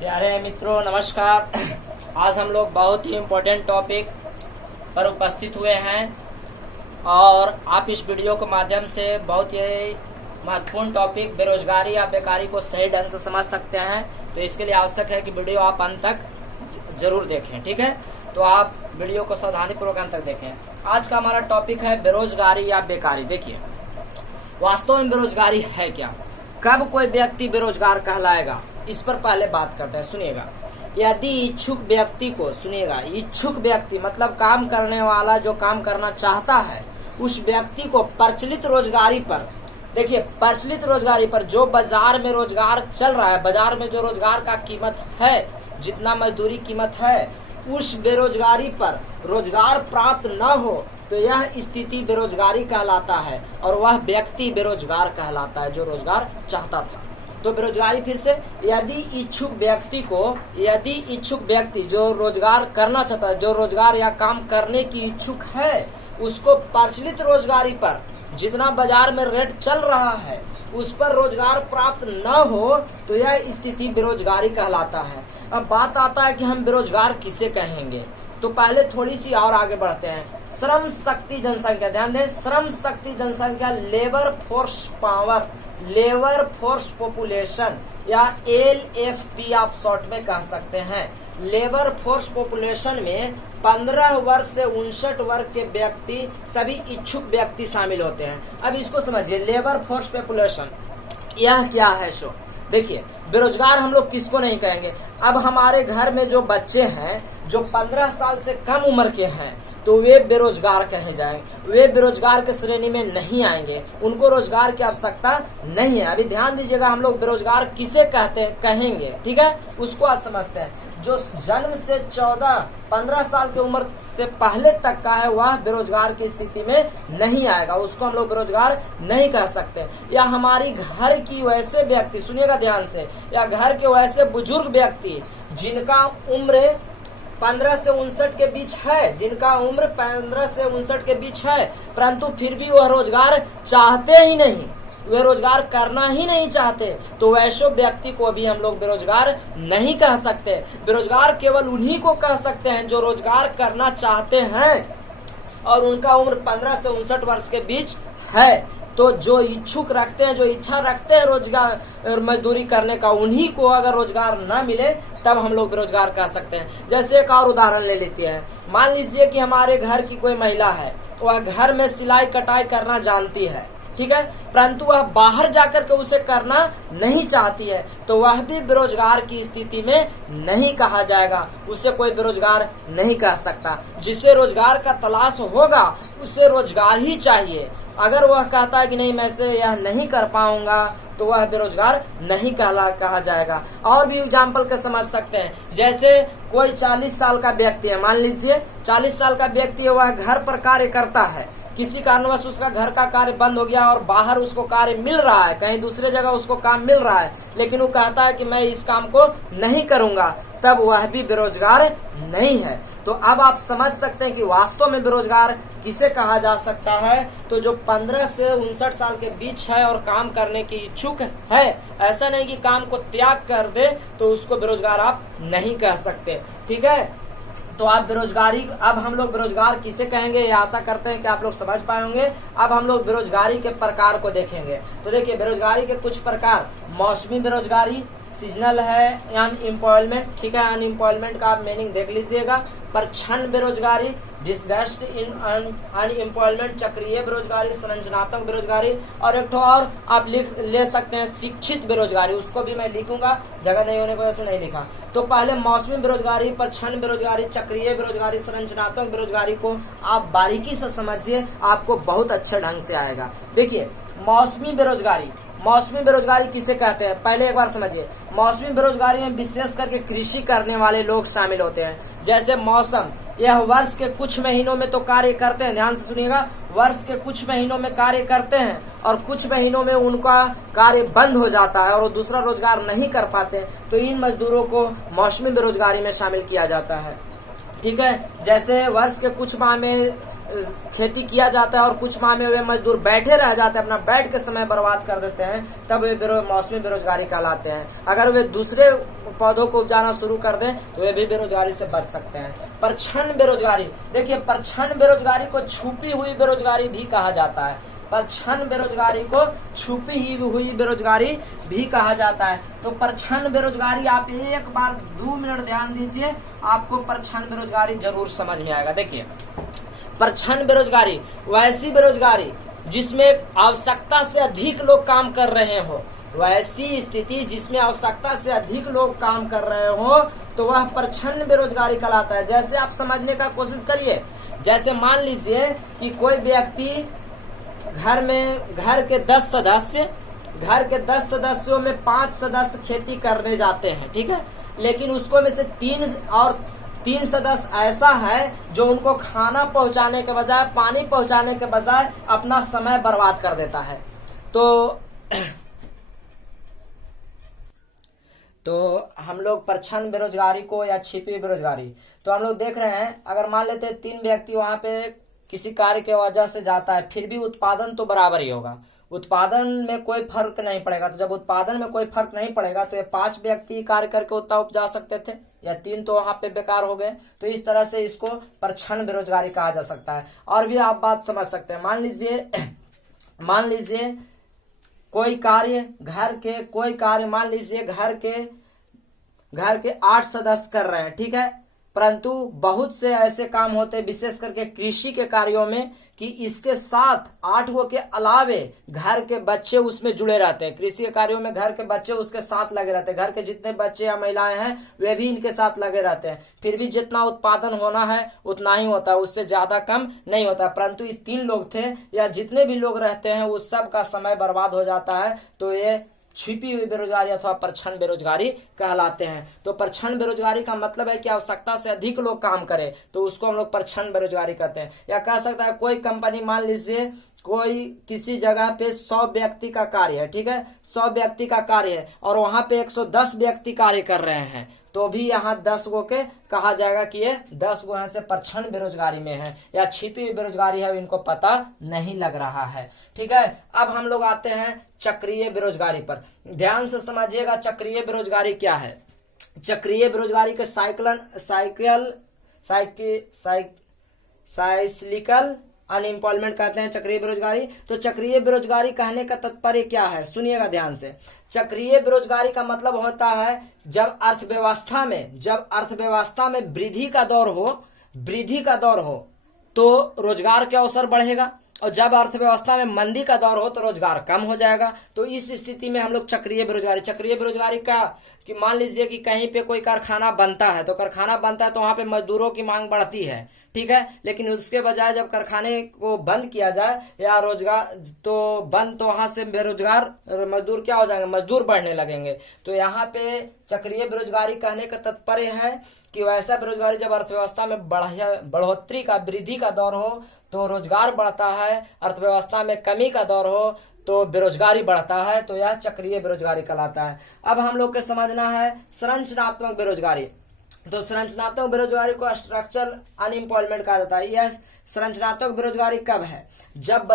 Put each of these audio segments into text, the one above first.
प्यारे मित्रों नमस्कार। आज हम लोग बहुत ही इम्पोर्टेंट टॉपिक पर उपस्थित हुए हैं और आप इस वीडियो के माध्यम से बहुत ही महत्वपूर्ण टॉपिक बेरोजगारी या बेकारी को सही ढंग से समझ सकते हैं। तो इसके लिए आवश्यक है कि वीडियो आप अंत तक जरूर देखें, ठीक है। तो आप वीडियो को सावधानीपूर्वक अंत तक देखें। आज का हमारा टॉपिक है बेरोजगारी या बेकारी। देखिए, वास्तव में बेरोजगारी है क्या, कब कोई व्यक्ति बेरोजगार कहलाएगा, इस पर पहले बात करते हैं। सुनिएगा, यदि इच्छुक व्यक्ति को, सुनिएगा, इच्छुक व्यक्ति मतलब काम करने वाला जो काम करना चाहता है, उस व्यक्ति को प्रचलित रोजगारी पर, देखिए प्रचलित रोजगारी पर जो बाजार में रोजगार चल रहा है, बाजार में जो रोजगार का कीमत है, जितना मजदूरी कीमत है, उस बेरोजगारी पर रोजगार प्राप्त न हो तो यह स्थिति बेरोजगारी कहलाता है और वह व्यक्ति बेरोजगार कहलाता है जो रोजगार चाहता था। तो बेरोजगारी फिर से, यदि इच्छुक व्यक्ति जो रोजगार करना चाहता है, जो रोजगार या काम करने की इच्छुक है, उसको प्रचलित रोजगारी पर जितना बाजार में रेट चल रहा है उस पर रोजगार प्राप्त न हो तो यह स्थिति बेरोजगारी कहलाता है। अब बात आता है कि हम बेरोजगार किसे कहेंगे, तो पहले थोड़ी सी और आगे बढ़ते हैं। श्रम शक्ति जनसंख्या, ध्यान दें, श्रम शक्ति जनसंख्या, labour force power, labour force population या LFP आप शॉर्ट में कह सकते हैं। लेबर फोर्स पॉपुलेशन में 15 वर्ष से 59 वर्ष के व्यक्ति, सभी इच्छुक व्यक्ति शामिल होते हैं। अब इसको समझिए, लेबर फोर्स पॉपुलेशन यह क्या है। शो देखिए, बेरोजगार हम लोग किसको नहीं कहेंगे। अब हमारे घर में जो बच्चे हैं जो 15 साल से कम उम्र के हैं तो वे बेरोजगार कहे जाएंगे, वे बेरोजगार के श्रेणी में नहीं आएंगे, उनको रोजगार की आवश्यकता नहीं है। अभी ध्यान दीजिएगा, हम लोग बेरोजगार किसे कहेंगे, ठीक है, उसको आज समझते हैं। जो जन्म से 14-15 साल की उम्र से पहले तक का है वह बेरोजगार की स्थिति में नहीं आएगा, उसको हम लोग बेरोजगार नहीं कह सकते। या हमारी घर की वैसे व्यक्ति, सुनिएगा ध्यान से, या घर के वैसे बुजुर्ग व्यक्ति जिनका उम्र 15 से 59 के बीच है, जिनका उम्र 15 से 59 के बीच है, परंतु फिर भी वह रोजगार चाहते ही नहीं, वे रोजगार करना ही नहीं चाहते, तो वैसे व्यक्ति को भी हम लोग बेरोजगार नहीं कह सकते। बेरोजगार केवल उन्हीं को कह सकते हैं जो रोजगार करना चाहते हैं और उनका उम्र 15 से 59 वर्ष के बीच है। तो जो इच्छुक रखते हैं, जो इच्छा रखते हैं रोजगार मजदूरी करने का, उन्हीं को अगर रोजगार न मिले तब हम लोग बेरोजगार कह सकते हैं। जैसे एक और उदाहरण ले लेते हैं। मान लीजिए कि हमारे घर की कोई महिला है, वह घर में सिलाई कटाई करना जानती है, ठीक है, परंतु वह बाहर जाकर के उसे करना नहीं चाहती है, तो वह भी बेरोजगार की स्थिति में नहीं कहा जाएगा, उसे कोई बेरोजगार नहीं कह सकता। जिसे रोजगार का तलाश होगा उसे रोजगार ही चाहिए। अगर वह कहता है कि नहीं मैं से यह नहीं कर पाऊंगा तो वह बेरोजगार नहीं कहा जाएगा। और भी एग्जाम्पल के समझ सकते हैं, जैसे कोई 40 साल का व्यक्ति है, मान लीजिए 40 साल का व्यक्ति है, वह घर पर कार्य करता है, किसी कारणवश उसका घर का कार्य बंद हो गया और बाहर उसको कार्य मिल रहा है, कहीं दूसरे जगह उसको काम मिल रहा है, लेकिन वो कहता है कि मैं इस काम को नहीं करूंगा, तब वह भी बेरोजगार नहीं है। तो अब आप समझ सकते हैं कि वास्तव में बेरोजगार किसे कहा जा सकता है। तो जो 15 से 59 साल के बीच है और काम करने की इच्छुक है, ऐसा नहीं कि काम को त्याग कर दे तो उसको बेरोजगार आप नहीं कह सकते, ठीक है। तो आप बेरोजगारी, अब हम लोग बेरोजगार किसे कहेंगे ये आशा करते हैं कि आप लोग समझ पाए होंगे। अब हम लोग बेरोजगारी के प्रकार को देखेंगे। तो देखिए, बेरोजगारी के कुछ प्रकार, मौसमी बेरोजगारी, सीजनल है, अनएम्प्लॉयमेंट, ठीक है, अनएम्प्लॉयमेंट का आप मीनिंग देख लीजिएगा। परछन बेरोजगारी, डिस्गस्ट इन अनएम्प्लॉयमेंट, चक्रीय बेरोजगारी, संरचनात्मक बेरोजगारी, और एक और आप ले सकते हैं शिक्षित बेरोजगारी, उसको भी मैं लिखूंगा, जगह नहीं होने की वजह से नहीं लिखा। तो पहले मौसमी बेरोजगारी, परछन बेरोजगारी, चक्रीय बेरोजगारी, संरचनात्मक बेरोजगारी को आप बारीकी से समझिए, आपको बहुत अच्छे ढंग से आएगा। देखिए, मौसमी बेरोजगारी, मौसमी बेरोजगारी किसे कहते हैं पहले एक बार समझिए। मौसमी बेरोजगारी में विशेष करके कृषि करने वाले लोग शामिल होते हैं। जैसे मौसम, यह वर्ष के कुछ महीनों में तो कार्य करते हैं, ध्यान से सुनिएगा, वर्ष के कुछ महीनों में कार्य करते हैं और कुछ महीनों में उनका कार्य बंद हो जाता है और वो दूसरा रोजगार नहीं कर पाते, तो इन मजदूरों को मौसमी बेरोजगारी में शामिल किया जाता है। ठीक है। जैसे वर्ष के कुछ माह में खेती किया जाता है और कुछ माह में वे मजदूर बैठे रह जाते हैं, अपना बैठ के समय बर्बाद कर देते हैं, तब वे मौसमी बेरोजगारी कहलाते हैं। अगर वे दूसरे पौधों को उपजाना शुरू कर दें तो वे भी बेरोजगारी से बच सकते हैं। परछन बेरोजगारी, देखिए परछन बेरोजगारी को छुपी हुई बेरोजगारी भी कहा जाता है। परछन बेरोजगारी को छुपी हुई बेरोजगारी भी कहा जाता है। तो परछन बेरोजगारी आप एक बार 2 मिनट ध्यान दीजिए, आपको परछन बेरोजगारी जरूर समझ में आएगा। देखिए परछन बेरोजगारी वैसी बेरोजगारी जिसमें आवश्यकता से अधिक लोग काम कर रहे हो, वैसी स्थिति जिसमें आवश्यकता से अधिक लोग काम कर रहे हो तो वह परछन बेरोजगारी कहलाता है। जैसे आप समझने का कोशिश करिए, जैसे मान लीजिए कि कोई व्यक्ति घर के 10 सदस्यों में 5 सदस्य खेती करने जाते हैं, ठीक है, लेकिन उसको में से 3 सदस्य ऐसा है जो उनको खाना पहुंचाने के बजाय, पानी पहुंचाने के बजाय अपना समय बर्बाद कर देता है। तो हम लोग परछन बेरोजगारी को या छिपी बेरोजगारी, तो हम लोग देख रहे हैं, अगर मान लेते हैं 3 व्यक्ति वहां पे किसी कार्य के वजह से जाता है, फिर भी उत्पादन तो बराबर ही होगा, उत्पादन में कोई फर्क नहीं पड़ेगा। तो जब उत्पादन में कोई फर्क नहीं पड़ेगा तो ये 5 व्यक्ति कार्य करके उतना उपजा सकते थे, या 3 तो वहां पे बेकार हो गए। तो इस तरह से इसको परछन बेरोजगारी कहा जा सकता है। और भी आप बात समझ सकते हैं, मान लीजिए कोई कार्य मान लीजिए घर के 8 सदस्य कर रहे हैं, ठीक है, परंतु बहुत से ऐसे काम होते हैं विशेष करके कृषि के कार्यों में कि इसके साथ 8 के अलावे घर के बच्चे उसमें जुड़े रहते हैं। कृषि के कार्यों में घर के बच्चे उसके साथ लगे रहते हैं, घर के जितने बच्चे या महिलाएं हैं वे भी इनके साथ लगे रहते हैं। फिर भी जितना उत्पादन होना है उतना ही होता है, उससे ज्यादा कम नहीं होता। परंतु ये 3 लोग थे या जितने भी लोग रहते हैं उस सब का समय बर्बाद हो जाता है। तो ये छिपी हुई बेरोजगारी अथवा परछन बेरोजगारी कहलाते हैं। तो परछन बेरोजगारी का मतलब है कि आवश्यकता से अधिक लोग काम करें, तो उसको हम लोग परछन बेरोजगारी कहते हैं। या कह सकता है कोई कंपनी, मान लीजिए कोई किसी जगह पे 100 व्यक्ति का कार्य है, ठीक है, 100 व्यक्ति का कार्य है और वहां पे 110 व्यक्ति कार्य कर रहे हैं, तो भी यहाँ 10 गो के कहा जाएगा कि ये 10 गो यहाँ से परछन बेरोजगारी में है या छिपी हुई बेरोजगारी है, इनको पता नहीं लग रहा है। ठीक है, अब हम लोग आते हैं चक्रीय बेरोजगारी पर। ध्यान से समझिएगा चक्रीय बेरोजगारी क्या है। चक्रीय बेरोजगारी के साइक्लिकल अनएम्प्लॉयमेंट कहते हैं चक्रीय बेरोजगारी। तो चक्रीय बेरोजगारी कहने का तात्पर्य क्या है, सुनिएगा ध्यान से। चक्रीय बेरोजगारी का मतलब होता है जब अर्थव्यवस्था में वृद्धि का दौर हो तो रोजगार के अवसर बढ़ेगा, और जब अर्थव्यवस्था में मंदी का दौर हो तो रोजगार कम हो जाएगा। तो इस स्थिति में हम लोग चक्रीय बेरोजगारी का कि मान लीजिए कि कहीं पे कोई कारखाना बनता है तो वहां पे मजदूरों की मांग बढ़ती है, ठीक है, लेकिन उसके बजाय जब कारखाने को बंद किया जाए या रोजगार तो वहां से बेरोजगार मजदूर क्या हो जाएंगे, मजदूर बढ़ने लगेंगे। तो यहाँ पे चक्रीय बेरोजगारी कहने का तात्पर्य है कि वैसा बेरोजगारी जब अर्थव्यवस्था में बढ़ोतरी का, वृद्धि का दौर हो तो रोजगार बढ़ता है, अर्थव्यवस्था में कमी का दौर हो तो बेरोजगारी बढ़ता है। तो यह चक्रीय बेरोजगारी कहलाता है। अब हम लोग को समझना है संरचनात्मक बेरोजगारी। तो संरचनात्मक बेरोजगारी को स्ट्रक्चरल अनएम्प्लॉयमेंट कहा जाता है। यह संरचनात्मक बेरोजगारी कब है, जब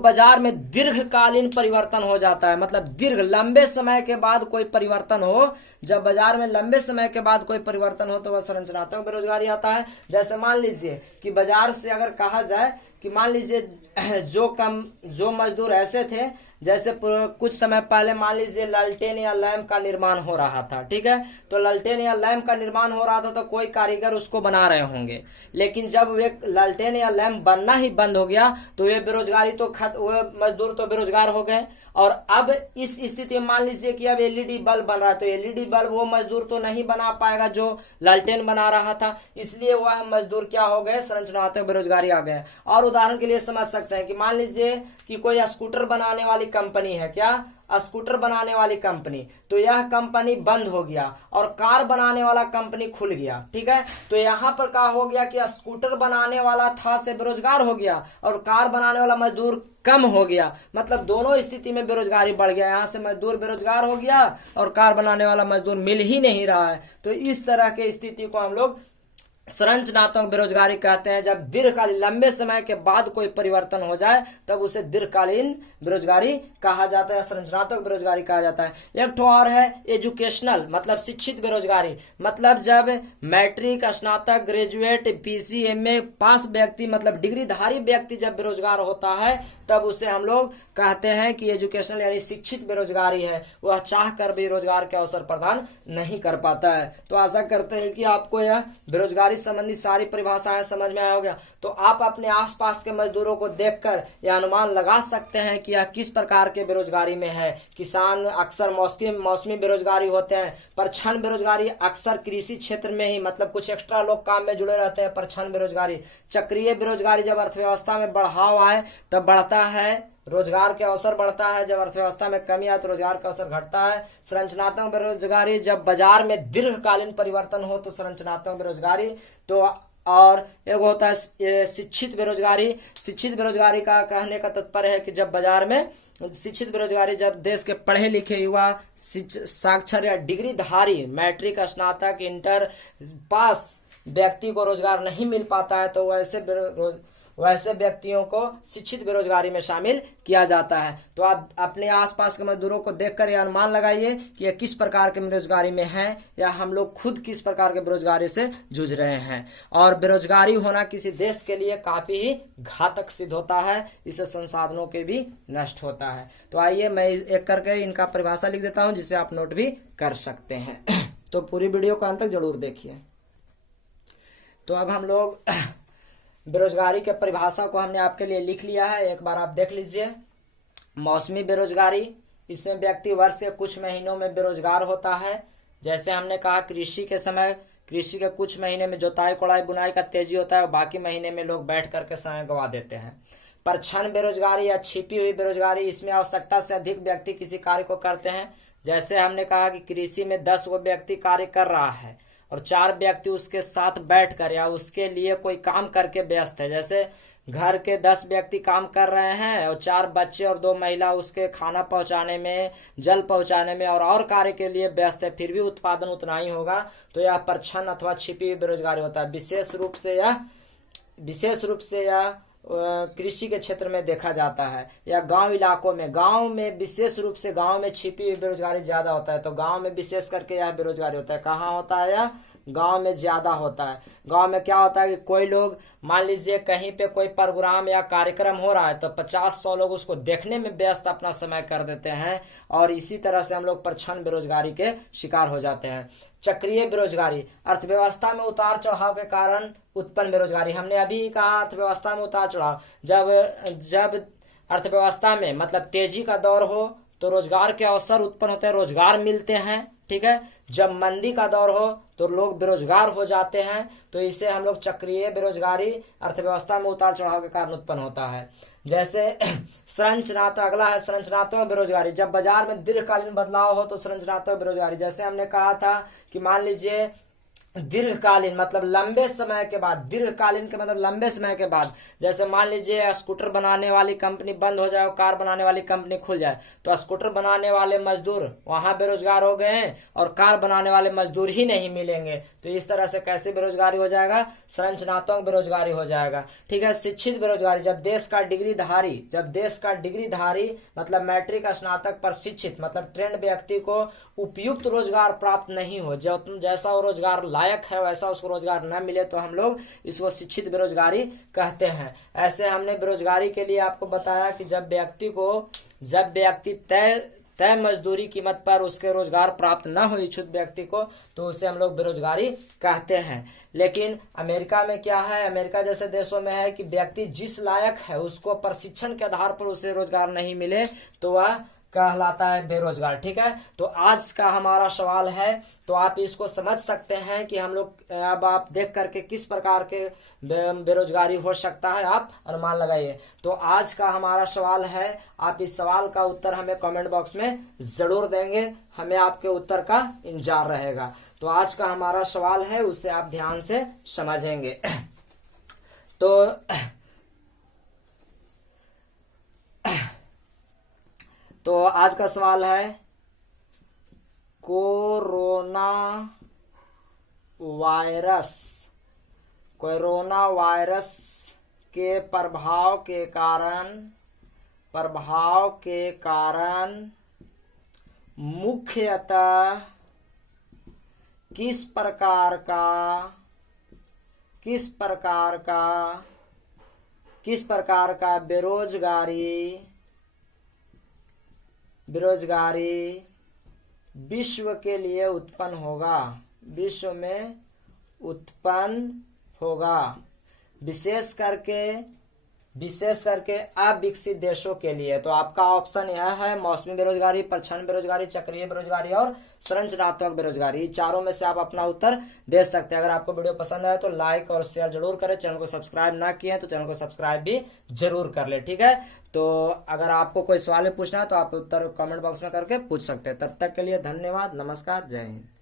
बाजार में दीर्घकालीन परिवर्तन हो जाता है, मतलब लंबे समय के बाद कोई परिवर्तन हो, जब बाजार में लंबे समय के बाद कोई परिवर्तन हो तो वह संरचनात्मक बेरोजगारी आता है। जैसे मान लीजिए कि बाजार से अगर कहा जाए कि मान लीजिए जो मजदूर ऐसे थे, जैसे कुछ समय पहले मान लीजिए लालटेन या लैंप का निर्माण हो रहा था, ठीक है, तो लालटेन या लैंप का निर्माण हो रहा था तो कोई कारीगर उसको बना रहे होंगे, लेकिन जब वे लालटेन या लैंप बनना ही बंद हो गया तो वे मजदूर तो बेरोजगार हो गए। और अब इस स्थिति में मान लीजिए कि अब एलईडी बल्ब बन रहा है, तो एलईडी बल्ब वो मजदूर तो नहीं बना पाएगा जो लालटेन बना रहा था, इसलिए वह मजदूर क्या हो गए, संरचनात्मक बेरोजगारी आ गए। और उदाहरण के लिए समझ सकते हैं कि मान लीजिए कि कोई स्कूटर बनाने वाली कंपनी है क्या, स्कूटर बनाने वाली कंपनी, तो यह कंपनी बंद हो गया और कार बनाने वाला कंपनी खुल गया। ठीक है, तो यहाँ पर क्या हो गया कि स्कूटर बनाने वाला था से बेरोजगार हो गया और कार बनाने वाला मजदूर कम हो गया। मतलब दोनों स्थिति में बेरोजगारी बढ़ गया। यहाँ से मजदूर बेरोजगार हो गया और कार बनाने वाला मजदूर मिल ही नहीं रहा है। तो इस तरह के स्थिति को हम लोग संरचनात्मक बेरोजगारी कहते हैं। जब दीर्घकालीन लंबे समय के बाद कोई परिवर्तन हो जाए तब उसे दीर्घकालीन बेरोजगारी कहा जाता है, संरचनात्मक बेरोजगारी कहा जाता है। एक तो और है एजुकेशनल, मतलब शिक्षित बेरोजगारी। मतलब जब मैट्रिक, स्नातक, ग्रेजुएट, पीसी, एमए पास व्यक्ति, मतलब डिग्रीधारी व्यक्ति जब बेरोजगार होता है तब उसे हम लोग कहते हैं कि एजुकेशनल यानी शिक्षित बेरोजगारी है। वह चाह कर भी रोजगार के अवसर प्रदान नहीं कर पाता है। तो आशा करते हैं कि आपको यह बेरोजगारी संबंधी सारी परिभाषाएं समझ में आया होगा। तो आप अपने आसपास के मजदूरों को देखकर यह अनुमान लगा सकते हैं कि यह किस प्रकार के बेरोजगारी में है। किसान अक्सर मौसमी बेरोजगारी होते हैं, पर क्षण बेरोजगारी अक्सर कृषि क्षेत्र में ही, मतलब कुछ एक्स्ट्रा लोग काम में जुड़े रहते हैं, पर क्षण बेरोजगारी। चक्रीय बेरोजगारी जब अर्थव्यवस्था में बढ़ाव आए तब बढ़ता है, रोजगार के अवसर बढ़ता है। जब अर्थव्यवस्था में कमी आए तो रोजगार का अवसर घटता है। संरचनात्मक बेरोजगारी जब बाजार में दीर्घकालीन परिवर्तन हो तो संरचनात्मक बेरोजगारी। तो और एक होता है शिक्षित बेरोजगारी। शिक्षित बेरोजगारी का कहने का तात्पर्य है कि जब बाजार में शिक्षित बेरोजगारी, जब देश के पढ़े लिखे युवा साक्षर या डिग्रीधारी मैट्रिक, स्नातक, इंटर पास व्यक्ति को रोजगार नहीं मिल पाता है तो वैसे व्यक्तियों को शिक्षित बेरोजगारी में शामिल किया जाता है। तो आप अपने आसपास के मजदूरों को देखकर यह अनुमान लगाइए कि यह किस प्रकार के बेरोजगारी में है या हम लोग खुद किस प्रकार के बेरोजगारी से जूझ रहे हैं। और बेरोजगारी होना किसी देश के लिए काफी ही घातक सिद्ध होता है, इससे संसाधनों के भी नष्ट होता है। तो आइए मैं एक करके इनका परिभाषा लिख देता हूं जिसे आप नोट भी कर सकते हैं। तो पूरी वीडियो को अंत तक जरूर देखिए। तो अब हम लोग बेरोजगारी के परिभाषा को हमने आपके लिए लिख लिया है, एक बार आप देख लीजिए। मौसमी बेरोजगारी, इसमें व्यक्ति वर्ष के कुछ महीनों में बेरोजगार होता है। जैसे हमने कहा कृषि के समय, कृषि के कुछ महीने में जोताई, कोड़ाई, बुनाई का तेजी होता है और बाकी महीने में लोग बैठ करके समय गंवा देते हैं। पर क्षण बेरोजगारी या छिपी हुई बेरोजगारी, इसमें आवश्यकता से अधिक व्यक्ति किसी कार्य को करते हैं। जैसे हमने कहा कि कृषि में 10 गो व्यक्ति कार्य कर रहा है और 4 व्यक्ति उसके साथ बैठकर या उसके लिए कोई काम करके व्यस्त है। जैसे घर के 10 व्यक्ति काम कर रहे हैं और 4 बच्चे और 2 महिला उसके खाना पहुंचाने में, जल पहुंचाने में और कार्य के लिए व्यस्त है, फिर भी उत्पादन उतना ही होगा। तो यह परछन अथवा छिपी हुई बेरोजगारी होता है। विशेष रूप से यह कृषि के क्षेत्र में देखा जाता है या गांव इलाकों में। गांव में विशेष रूप से गांव में छिपी हुई बेरोजगारी ज्यादा होता है। तो गांव में विशेष करके यह बेरोजगारी होता है। कहाँ होता है यह? गांव में ज्यादा होता है। गांव में क्या होता है कि कोई लोग, मान लीजिए कहीं पे कोई प्रोग्राम या कार्यक्रम हो रहा है तो 50-100 लोग उसको देखने में व्यस्त अपना समय कर देते हैं और इसी तरह से हम लोग परछन बेरोजगारी के शिकार हो जाते हैं। चक्रीय बेरोजगारी, अर्थव्यवस्था में उतार चढ़ाव के कारण उत्पन्न बेरोजगारी। हमने अभी कहा अर्थव्यवस्था में उतार चढ़ाव, जब अर्थव्यवस्था में मतलब तेजी का दौर हो तो रोजगार के अवसर उत्पन्न होते हैं, रोजगार मिलते हैं। ठीक है, जब मंदी का दौर हो तो लोग बेरोजगार हो जाते हैं। तो इसे हम लोग चक्रीय बेरोजगारी, अर्थव्यवस्था में उतार चढ़ाव के कारण उत्पन्न होता है। जैसे संरचनात्मक, अगला है संरचनात्मक बेरोजगारी। जब बाजार में दीर्घकालीन बदलाव हो तो संरचनात्मक बेरोजगारी। जैसे हमने कहा था कि मान लीजिए दीर्घकालीन मतलब लंबे समय के बाद, दीर्घकालीन के मतलब लंबे समय के बाद, जैसे मान लीजिए स्कूटर बनाने वाली कंपनी बंद हो जाए और कार बनाने वाली कंपनी खुल जाए तो स्कूटर बनाने वाले मजदूर वहां बेरोजगार हो गए हैं और कार बनाने वाले मजदूर ही नहीं मिलेंगे। तो इस तरह से कैसे बेरोजगारी हो जाएगा? संरचनात्मक बेरोजगारी हो जाएगा। ठीक है, शिक्षित बेरोजगारी, जब देश का डिग्रीधारी मतलब मैट्रिक, स्नातक पर शिक्षित मतलब ट्रेंड व्यक्ति को उपयुक्त रोजगार प्राप्त नहीं हो, जैसा वो रोजगार लायक है वैसा उसको रोजगार न मिले तो हम लोग इसको शिक्षित बेरोजगारी कहते हैं। ऐसे हमने बेरोजगारी के लिए आपको बताया कि जब व्यक्ति तय मजदूरी कीमत पर उसके रोजगार प्राप्त न हो इच्छुक व्यक्ति को तो उसे हम लोग बेरोजगारी कहते हैं। लेकिन अमेरिका में क्या है, अमेरिका जैसे देशों में है कि व्यक्ति जिस लायक है उसको प्रशिक्षण के आधार पर उसे रोजगार नहीं मिले तो वह कहलाता है बेरोजगार। ठीक है, तो आज का हमारा सवाल है, तो आप इसको समझ सकते हैं कि हम लोग अब आप देख करके किस प्रकार के बेरोजगारी हो सकता है, आप अनुमान लगाइए। तो आज का हमारा सवाल है, आप इस सवाल का उत्तर हमें कमेंट बॉक्स में जरूर देंगे, हमें आपके उत्तर का इंतजार रहेगा। तो आज का हमारा सवाल है, उसे आप ध्यान से समझेंगे। तो आज का सवाल है, कोरोना वायरस के प्रभाव के कारण मुख्यतः किस प्रकार का बेरोजगारी विश्व के लिए विश्व में उत्पन्न होगा, विशेष करके अविकसित देशों के लिए। तो आपका ऑप्शन यह है, मौसमी बेरोजगारी, प्रच्छन्न बेरोजगारी, चक्रीय बेरोजगारी और संरचनात्मक बेरोजगारी। चारों में से आप अपना उत्तर दे सकते हैं। अगर आपको वीडियो पसंद आए तो लाइक और शेयर जरूर करें। चैनल को सब्सक्राइब ना किए हैं तो चैनल को सब्सक्राइब भी जरूर कर ले। ठीक है, तो अगर आपको कोई सवाल पूछना है तो आप उत्तर कमेंट बॉक्स में करके पूछ सकते हैं। तब तक के लिए धन्यवाद, नमस्कार, जय हिंद।